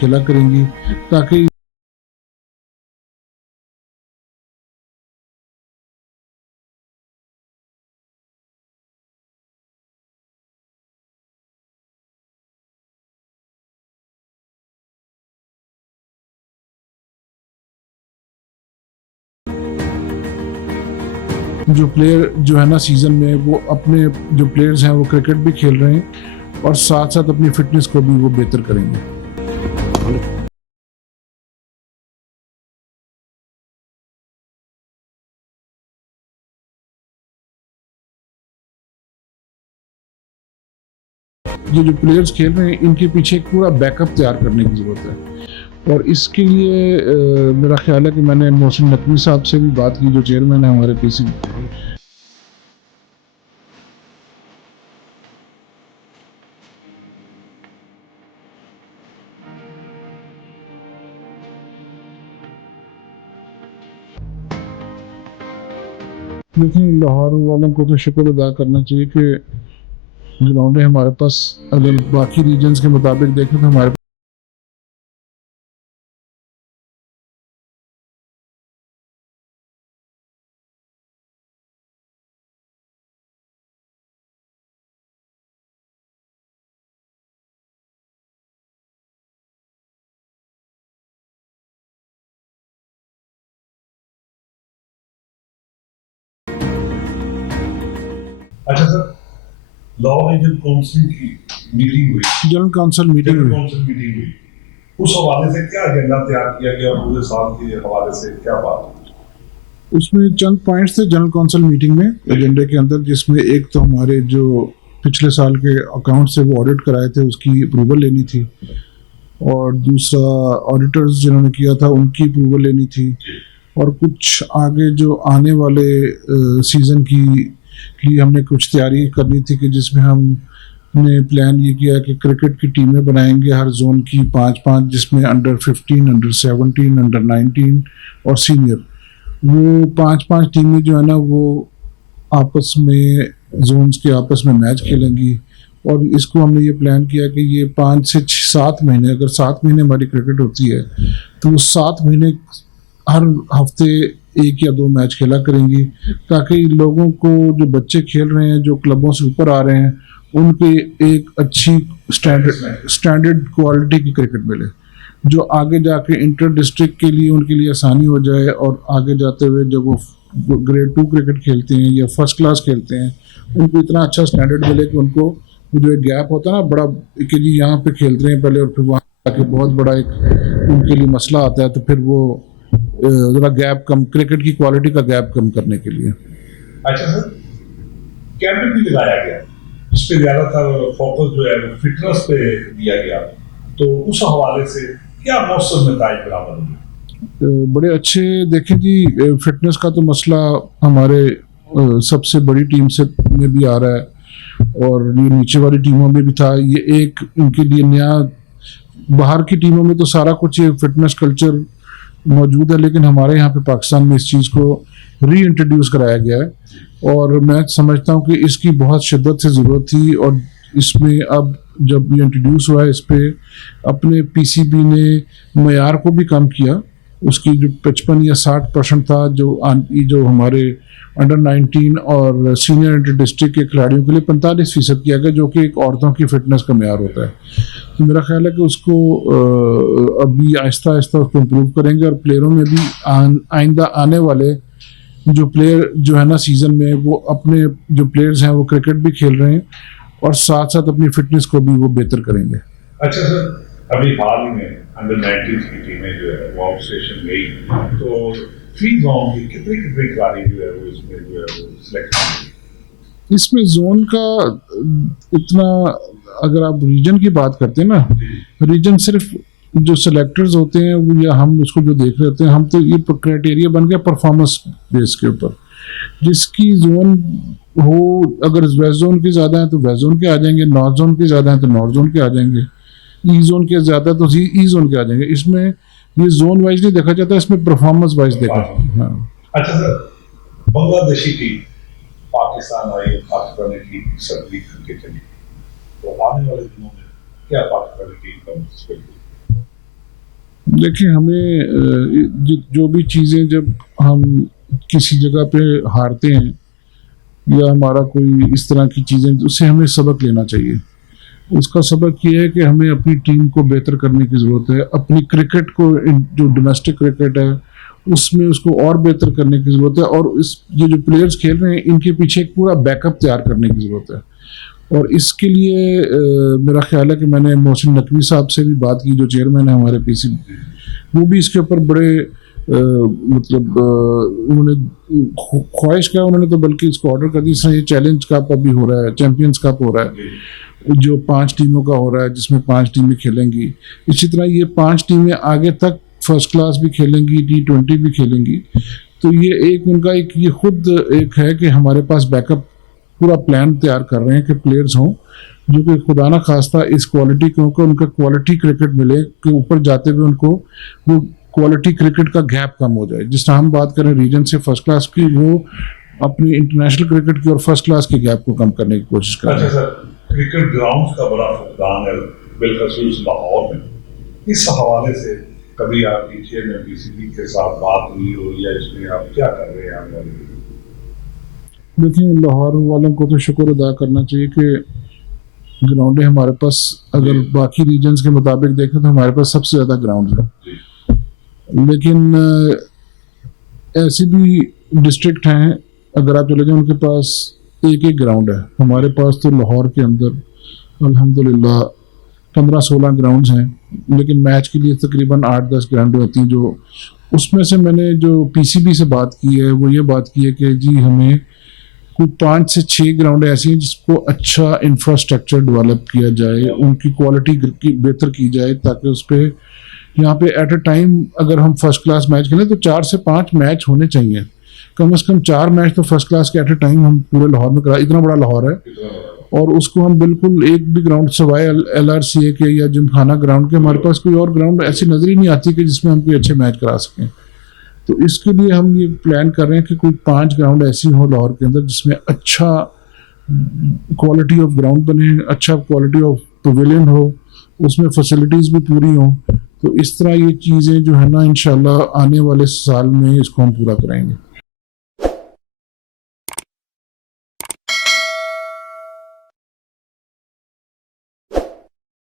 खेला करेंगी ताकि जो प्लेयर जो है ना सीजन में वो अपने जो प्लेयर्स हैं वो क्रिकेट भी खेल रहे हैं और साथ साथ अपनी फिटनेस को भी वो बेहतर करेंगे। ये जो प्लेयर्स खेल रहे हैं इनके पीछे एक पूरा बैकअप तैयार करने की ज़रूरत है और इसके लिए मेरा ख्याल है कि मैंने मोहसिन नकवी साहब से भी बात की जो चेयरमैन है हमारे पीसीबी। लेकिन लाहौर वालों को तो शुक्र अदा करना चाहिए कि ग्राउंड है हमारे पास। अगर बाकी रीजन्स के मुताबिक देखें तो हमारे अच्छा सर, लॉ रीजन काउंसिल की मीटिंग हुई, जनरल काउंसिल मीटिंग हुई, उस हवाले से क्या एजेंडा तैयार किया गया और पूरे साल के हवाले से क्या बात? उसमें चंद पॉइंट्स थे जनरल काउंसिल मीटिंग में एजेंडे के अंदर, जिसमें एक तो हमारे जो पिछले साल के अकाउंट से वो ऑडिट कराए थे उसकी अप्रूवल लेनी थी और दूसरा ऑडिटर्स जिन्होंने किया था उनकी अप्रूवल लेनी थी और कुछ आगे जो आने वाले सीज़न की लिए हमने कुछ तैयारी करनी थी कि जिसमें हमने प्लान ये किया कि क्रिकेट की टीमें बनाएंगे हर जोन की 5-5, जिसमें अंडर 15, अंडर 17, अंडर 19 और सीनियर। वो 5-5 टीमें जो है ना वो आपस में जोन्स के आपस में मैच खेलेंगी और इसको हमने ये प्लान किया कि ये 5 से 7 महीने, अगर 7 महीने हमारी क्रिकेट होती है तो वो 7 महीने हर हफ्ते 1 या 2 मैच खेला करेंगी ताकि लोगों को, जो बच्चे खेल रहे हैं, जो क्लबों से ऊपर आ रहे हैं, उनके एक अच्छी स्टैंडर्ड क्वालिटी की क्रिकेट मिले जो आगे जाके इंटर डिस्ट्रिक्ट के लिए उनके लिए आसानी हो जाए और आगे जाते हुए जब वो ग्रेड 2 क्रिकेट खेलते हैं या फर्स्ट क्लास खेलते हैं उनको इतना अच्छा स्टैंडर्ड मिले कि उनको जो एक गैप होता है ना बड़ा कि जी यहाँ पे खेलते हैं पहले और फिर वहाँ जाके बहुत बड़ा एक उनके लिए मसला आता है, तो फिर वो जरा गैप कम, क्रिकेट की क्वालिटी का गैप कम करने के लिए। अच्छा सर, कैंप भी लगाया गया, इस पे ज्यादातर फोकस जो है वो फिटनेस पे दिया गया, तो उस हवाले से क्या मौसम नताइज बराबर हुए? बड़े अच्छे। देखें जी, फिटनेस का तो मसला हमारे सबसे बड़ी टीम से में भी आ रहा है और ये नीचे वाली टीमों में भी था। ये एक उनके लिए नया, बाहर की टीमों में तो सारा कुछ ये फिटनेस कल्चर मौजूद है लेकिन हमारे यहाँ पे पाकिस्तान में इस चीज़ को री इंट्रोड्यूस कराया गया है और मैं समझता हूँ कि इसकी बहुत शिद्दत से ज़रूरत थी और इसमें अब जब ये इंट्रोड्यूस हुआ है इस पर अपने पीसीबी ने मयार को भी कम किया। उसकी जो 55 या 60% था जो हमारे अंडर 19 और सीनियर इंटर डिस्ट्रिक्ट के खिलाड़ियों के लिए 45% किया गया, जो कि एक औरतों की फिटनेस का मयार होता है। तो मेरा ख्याल है कि उसको अभी आहिस्ता आहिस्ता उसको इम्प्रूव करेंगे और प्लेयरों में भी आइंदा आने वाले जो प्लेयर जो है ना सीज़न में वो अपने जो प्लेयर्स हैं वो क्रिकेट भी खेल रहे हैं और साथ साथ अपनी फिटनेस को भी वो बेहतर करेंगे। अच्छा सर, अभी हाल ही में अंडर 19 की टीमें जो है वो आउट स्टेशन गई, तो फ्री जोन की कितने खिलाड़ी जो है वो इसमें जो है वो सिलेक्ट? इसमें जोन का इतना, अगर आप रीजन की बात करते हैं ना, रीजन सिर्फ जो सिलेक्टर्स होते हैं वो या हम उसको जो देख रहे होते हैं, हम तो ये क्राइटेरिया बन गया परफॉर्मेंस बेस के ऊपर। जिसकी जोन हो, अगर वेस्ट जोन के ज़्यादा है तो वेस्ट जोन के आ जाएंगे, नॉर्थ जोन के ज़्यादा है तो नॉर्थ जोन के आ जाएंगे, ई जोन के ज़्यादा तो ई जोन के आ जाएंगे। इसमें ये जोन वाइज नहीं देखा जाता, इसमें परफॉर्मेंस वाइज देखा। हाँ। अच्छा सर, बांग्लादेशी टीम पाकिस्तान आई, पाकिस्तानी टीम सब लीग करके चली, तो आने वाले दिनों में क्या पाकिस्तानी टीम का मुस्तकबिल? देखिए हमें जो भी चीज़ें जब हम किसी जगह पे हारते हैं या हमारा कोई इस तरह की चीज़ें, उससे हमें सबक लेना चाहिए। उसका सबक ये है कि हमें अपनी टीम को बेहतर करने की ज़रूरत है, अपनी क्रिकेट को जो डोमेस्टिक क्रिकेट है उसमें उसको और बेहतर करने की ज़रूरत है, और इस ये जो प्लेयर्स खेल रहे हैं इनके पीछे एक पूरा बैकअप तैयार करने की ज़रूरत है। और इसके लिए मेरा ख्याल है कि मैंने मोहसिन नकवी साहब से भी बात की, जो चेयरमैन है हमारे पीसी, वो भी इसके ऊपर बड़े मतलब उन्होंने ख्वाहिश किया, उन्होंने तो बल्कि इसको ऑर्डर कर दी। इस तरह ये चैलेंज कप अभी हो रहा है, चैंपियंस कप हो रहा है जो 5 टीमों का हो रहा है, जिसमें 5 टीमें खेलेंगी। इसी तरह ये 5 टीमें आगे तक फर्स्ट क्लास भी खेलेंगी, T20 भी खेलेंगी। तो ये एक उनका एक ये खुद एक है कि हमारे पास बैकअप पूरा प्लान तैयार कर रहे हैं कि प्लेयर्स हों जो कि खुदा ना खास्ता इस क्वालिटी, क्योंकि उनका क्वालिटी क्रिकेट मिले कि ऊपर जाते हुए उनको वो क्वालिटी क्रिकेट का गैप कम हो जाए। जिस तरह हम बात करें रीजन से फर्स्ट क्लास की, वो अपनी इंटरनेशनल क्रिकेट की और फर्स्ट क्लास के गैप को कम करने की कोशिश कर रहे हैं। अच्छा सर, क्रिकेट ग्राउंड का बड़ा फुकदान है बिलखसूस लाहौर में। इस हवाले से कभी आपकी चेयरमैन पीसीबी के साथ बात हुई हो, या इसमें आप क्या कर रहे हैं आने वाले दिन? देखिए लाहौर वालों को तो शुक्र अदा करना चाहिए कि ग्राउंडें हमारे पास, अगर बाकी रीजन्स के मुताबिक देखें तो हमारे पास सबसे ज़्यादा ग्राउंड है। लेकिन ऐसी भी डिस्ट्रिक्ट हैं, अगर आप चले जाएं उनके पास एक एक ग्राउंड है। हमारे पास तो लाहौर के अंदर अल्हम्दुलिल्लाह 15-16 ग्राउंड्स हैं, लेकिन मैच के लिए तकरीबन 8-10 ग्राउंड होती हैं। जो उसमें से मैंने जो पीसीबी से बात की है वो ये बात की है कि जी हमें कोई 5 से 6 ग्राउंड ऐसी हैं जिसको अच्छा इंफ्रास्ट्रक्चर डेवलप किया जाए, उनकी क्वालिटी बेहतर की जाए, ताकि उस पर यहाँ पे एट अ टाइम अगर हम फर्स्ट क्लास मैच खेलें तो 4 से 5 मैच होने चाहिए। कम से कम 4 मैच तो फर्स्ट क्लास के एट अ टाइम हम पूरे लाहौर में करा, इतना बड़ा लाहौर है। और उसको हम बिल्कुल एक भी ग्राउंड सवाए LRCA के या जिमखाना ग्राउंड के, हमारे पास कोई और ग्राउंड ऐसी नज़र ही नहीं आती कि जिसमें हम कोई अच्छे मैच करा सकें। तो इसके लिए हम ये प्लान कर रहे हैं कि कोई 5 ग्राउंड ऐसी हो लाहौर के अंदर जिसमें अच्छा क्वालिटी ऑफ ग्राउंड बने, अच्छा क्वालिटी ऑफ पवेलियन हो, उसमें फैसिलिटीज़ भी पूरी हों। तो इस तरह ये चीज़ें जो है ना इंशाल्लाह आने वाले साल में इसको हम पूरा कराएंगे।